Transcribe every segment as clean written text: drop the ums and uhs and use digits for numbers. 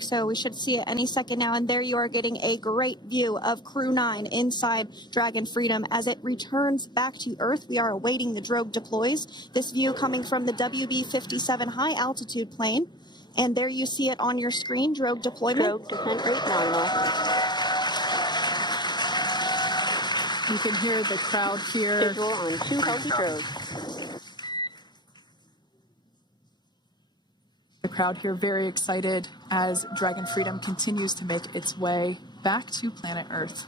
So we should see it any second now. And there you are getting a great view of Crew 9 inside Dragon Freedom as it returns back to Earth. We are awaiting the drogue deploys. This view coming from the WB-57 high altitude plane. And there you see it on your screen, drogue deployment. Drogue descent rate nominal. You can hear the crowd here. Visual on 2 healthy drogues. The crowd here very excited as Dragon Freedom continues to make its way back to planet Earth.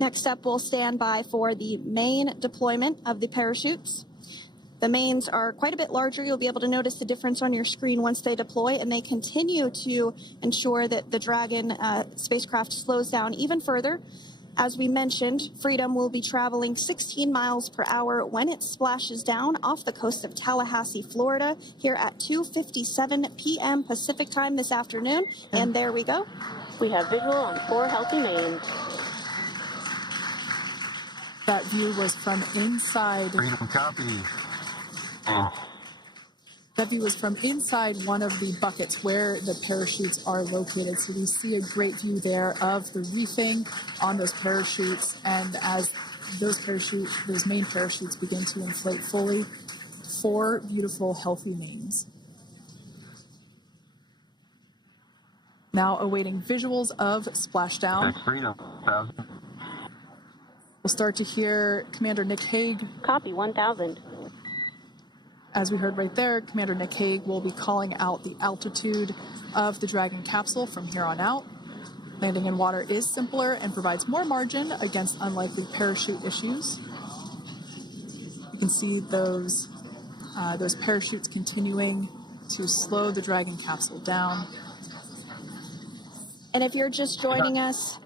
Next up, we'll stand by for the main deployment of the parachutes. The mains are quite a bit larger. You'll be able to notice the difference on your screen once they deploy, and they continue to ensure that the Dragon spacecraft slows down even further. As we mentioned, Freedom will be traveling 16 miles per hour when it splashes down off the coast of Tallahassee, Florida, here at 2:57 p.m. Pacific time this afternoon. And there we go. We have visual on 4 healthy mains. That view was from inside. Freedom copy. That view was from inside one of the buckets where the parachutes are located. So we see a great view there of the reefing on those parachutes. And as those main parachutes begin to inflate fully, 4 beautiful, healthy mains. Now awaiting visuals of splashdown. Freedom, 1,000. We'll start to hear Commander Nick Hague. Copy, 1,000. As we heard right there, Commander Nick Hague will be calling out the altitude of the Dragon capsule from here on out. Landing in water is simpler and provides more margin against unlikely parachute issues. You can see those parachutes continuing to slow the Dragon capsule down. And if you're just joining us,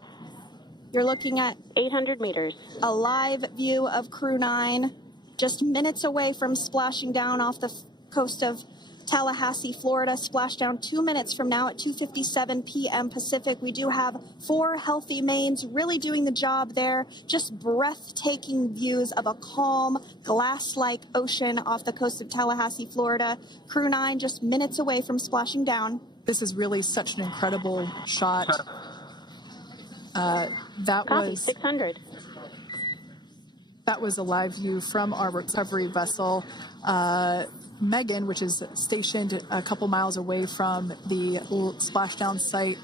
you're looking at 800 meters. a live view of Crew 9. Just minutes away from splashing down off the coast of Tallahassee, Florida. Splashdown 2 minutes from now at 2:57 p.m. Pacific. We do have 4 healthy mains really doing the job there. Just breathtaking views of a calm, glass-like ocean off the coast of Tallahassee, Florida. Crew 9 just minutes away from splashing down. This is really such an incredible shot. Copy, 600. That was a live view from our recovery vessel, Megan, which is stationed a couple miles away from the splashdown site.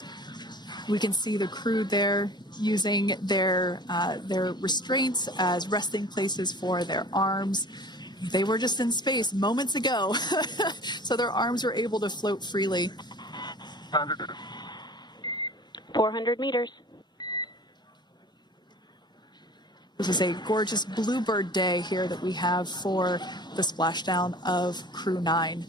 We can see the crew there using their restraints as resting places for their arms. They were just in space moments ago, so their arms were able to float freely. 400 meters. This is a gorgeous bluebird day here that we have for the splashdown of Crew 9.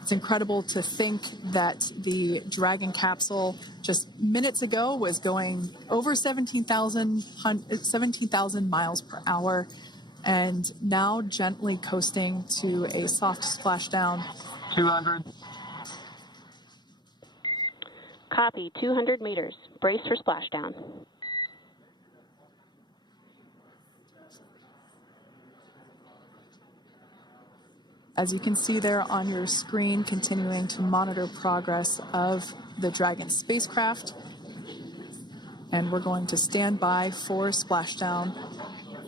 It's incredible to think that the Dragon capsule just minutes ago was going over 17,000 miles per hour and now gently coasting to a soft splashdown. 200. Copy, 200 meters. Brace for splashdown. As you can see there on your screen, continuing to monitor progress of the Dragon spacecraft. And we're going to stand by for splashdown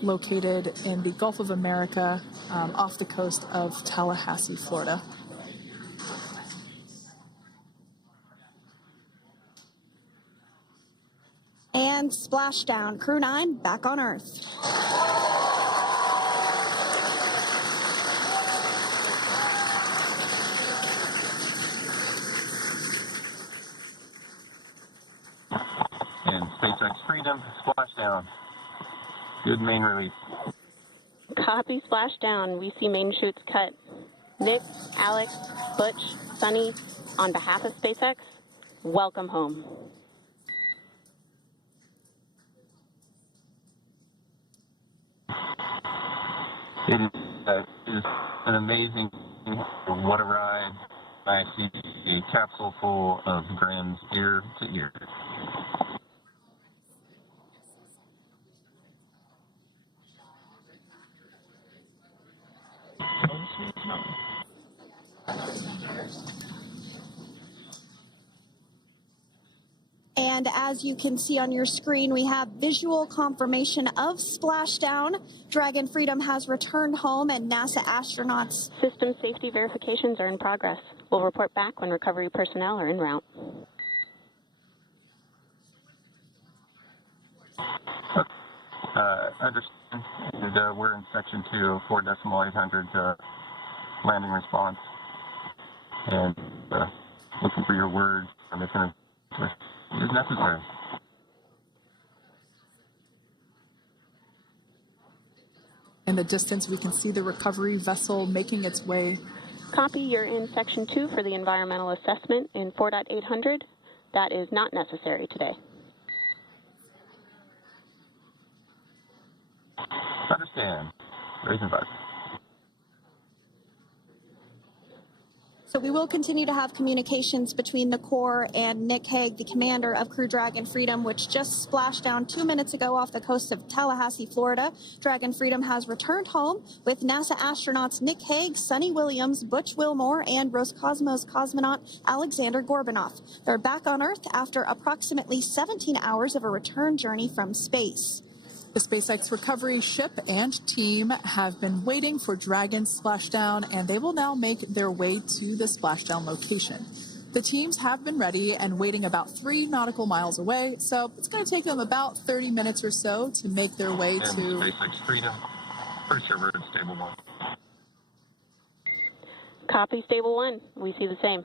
located in the Gulf of America off the coast of Tallahassee, Florida. And splashdown. Crew 9 back on Earth. And SpaceX Freedom, splashdown. Good main release. Copy, splashdown. We see main chutes cut. Nick, Alex, Butch, Sunny, on behalf of SpaceX, welcome home. It is an amazing, what a ride. I see a capsule full of grins ear to ear. And as you can see on your screen, we have visual confirmation of splashdown. Dragon Freedom has returned home, and NASA astronauts. System safety verifications are in progress. We'll report back when recovery personnel are en route. Understand. And, we're in section 2, 4.800 landing response. And looking for your word on this is necessary. In the distance, we can see the recovery vessel making its way. Copy, you're in section 2 for the environmental assessment in 4.800. That is not necessary today. Understand. Raising 5. So we will continue to have communications between the Corps and Nick Hague, the commander of Crew Dragon Freedom, which just splashed down 2 minutes ago off the coast of Tallahassee, Florida. Dragon Freedom has returned home with NASA astronauts Nick Hague, Sonny Williams, Butch Wilmore, and Roscosmos cosmonaut Alexander Gorbanov. They're back on Earth after approximately 17 hours of a return journey from space. The SpaceX recovery ship and team have been waiting for Dragon's splashdown, and they will now make their way to the splashdown location. The teams have been ready and waiting about 3 nautical miles away, so it's going to take them about 30 minutes or so to make their way And to SpaceX Freedom. Pretty sure we're in stable 1. Copy, stable 1. We see the same.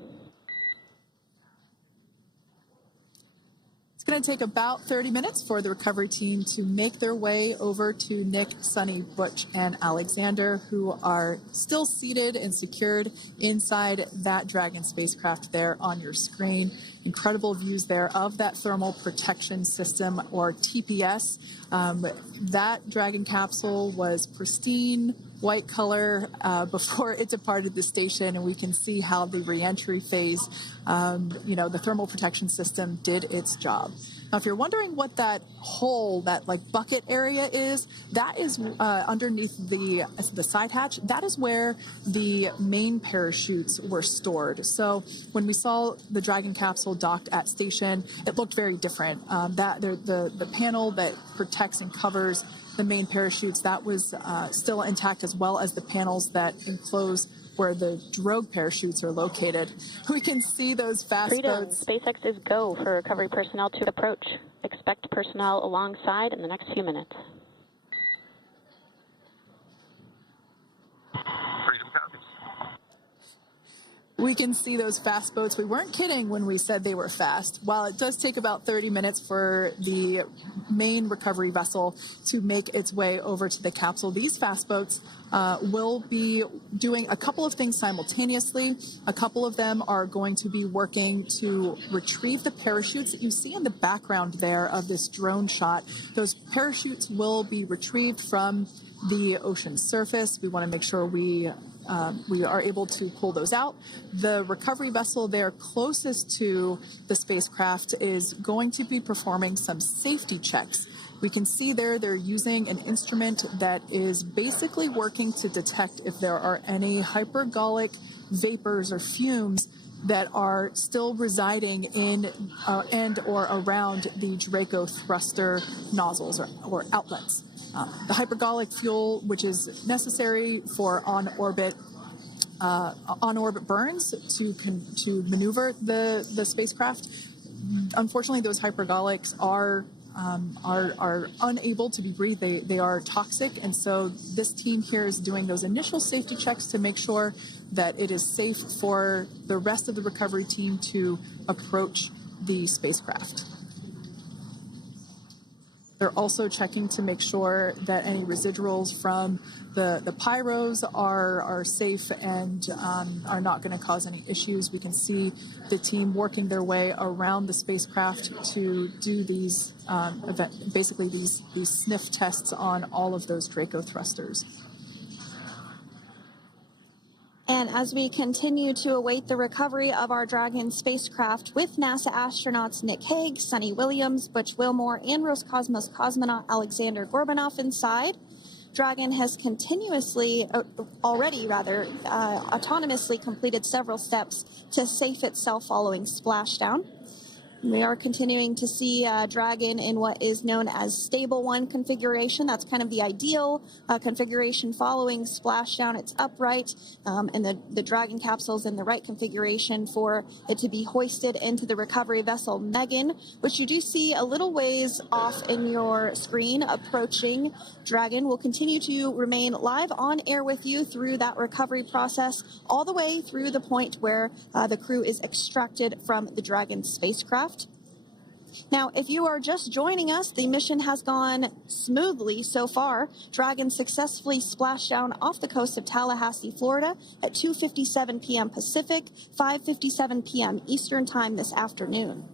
It's going to take about 30 minutes for the recovery team to make their way over to Nick, Sonny, Butch, and Alexander, who are still seated and secured inside that Dragon spacecraft there on your screen. Incredible views there of that thermal protection system, or TPS. That Dragon capsule was pristine, white color before it departed the station, and we can see how the reentry phase, the thermal protection system did its job. Now, if you're wondering what that hole, that like bucket area is, that is underneath the side hatch. That is where the main parachutes were stored. So when we saw the Dragon capsule docked at station, it looked very different. The panel that protects and covers the main parachutes, that was still intact, as well as the panels that enclose where the drogue parachutes are located. We can see those fast Freedom, boats. SpaceX is go for recovery personnel to approach. Expect personnel alongside in the next few minutes. Freedom copies. We can see those fast boats. We weren't kidding when we said they were fast. While it does take about 30 minutes for the main recovery vessel to make its way over to the capsule, these fast boats will be doing a couple of things simultaneously. A couple of them are going to be working to retrieve the parachutes that you see in the background there of this drone shot. Those parachutes will be retrieved from the ocean surface. We want to make sure we are able to pull those out. The recovery vessel there closest to the spacecraft is going to be performing some safety checks. We can see there they're using an instrument that is basically working to detect if there are any hypergolic vapors or fumes that are still residing in and or around the Draco thruster nozzles or outlets. The hypergolic fuel, which is necessary for on-orbit burns to maneuver the spacecraft. Unfortunately, those hypergolics are unable to be breathed. They are toxic, and so this team here is doing those initial safety checks to make sure that it is safe for the rest of the recovery team to approach the spacecraft. They're also checking to make sure that any residuals from the pyros are safe and are not going to cause any issues. We can see the team working their way around the spacecraft to do these these sniff tests on all of those Draco thrusters. And as we continue to await the recovery of our Dragon spacecraft with NASA astronauts Nick Hague, Sonny Williams, Butch Wilmore, and Roscosmos cosmonaut Alexander Gorbanov inside, Dragon has autonomously completed several steps to safe itself following splashdown. We are continuing to see Dragon in what is known as Stable 1 configuration. That's kind of the ideal configuration following splashdown. It's upright, and the Dragon capsule's in the right configuration for it to be hoisted into the recovery vessel Megan, which you do see a little ways off in your screen approaching. Dragon will continue to remain live on air with you through that recovery process, all the way through the point where the crew is extracted from the Dragon spacecraft. Now, if you are just joining us, the mission has gone smoothly so far. Dragon successfully splashed down off the coast of Tallahassee, Florida at 2:57 p.m. Pacific, 5:57 p.m. Eastern Time this afternoon.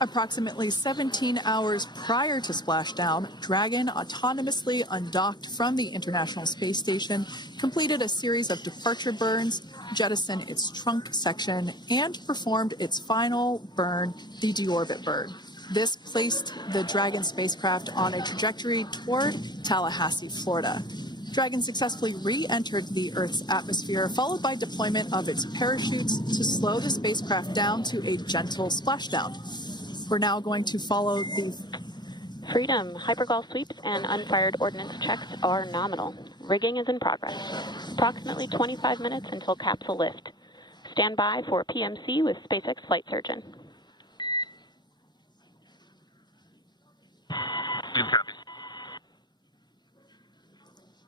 Approximately 17 hours prior to splashdown, Dragon autonomously undocked from the International Space Station, completed a series of departure burns, jettisoned its trunk section, and performed its final burn, the deorbit burn. This placed the Dragon spacecraft on a trajectory toward Tallahassee, Florida. Dragon successfully re-entered the Earth's atmosphere, followed by deployment of its parachutes to slow the spacecraft down to a gentle splashdown. We're now going to follow the Freedom. Hypergol sweeps and unfired ordnance checks are nominal. Rigging is in progress. Approximately 25 minutes until capsule lift. Stand by for PMC with SpaceX flight surgeon.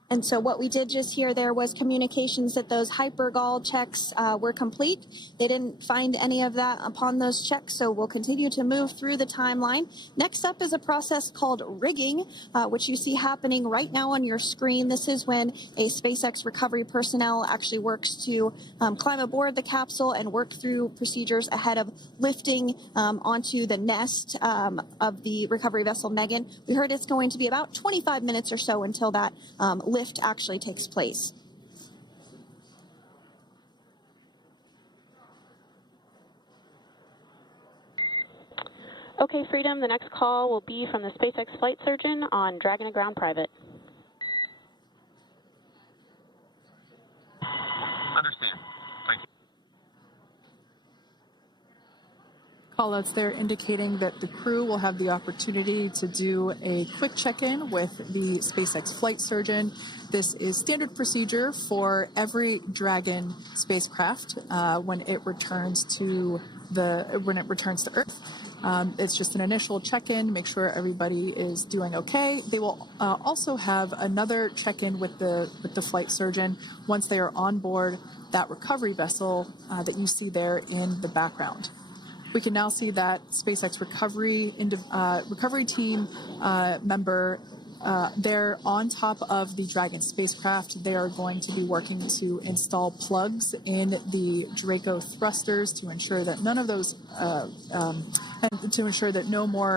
And so what we did just hear there was communications that those hypergol checks were complete. They didn't find any of that upon those checks, so we'll continue to move through the timeline. Next up is a process called rigging, which you see happening right now on your screen. This is when a SpaceX recovery personnel actually works to climb aboard the capsule and work through procedures ahead of lifting onto the nest of the recovery vessel Megan. We heard it's going to be about 25 minutes or so until that lift actually takes place. Okay, Freedom, the next call will be from the SpaceX flight surgeon on Dragon and Ground Private. Understand. Thank you. callouts there indicating that the crew will have the opportunity to do a quick check-in with the SpaceX flight surgeon. This is standard procedure for every Dragon spacecraft when it returns to Earth. It's just an initial check-in, make sure everybody is doing okay. They will also have another check-in with the flight surgeon once they are on board that recovery vessel that you see there in the background. We can now see that SpaceX recovery team member they're on top of the Dragon spacecraft. They are going to be working to install plugs in the Draco thrusters to ensure that none of those, and to ensure that no more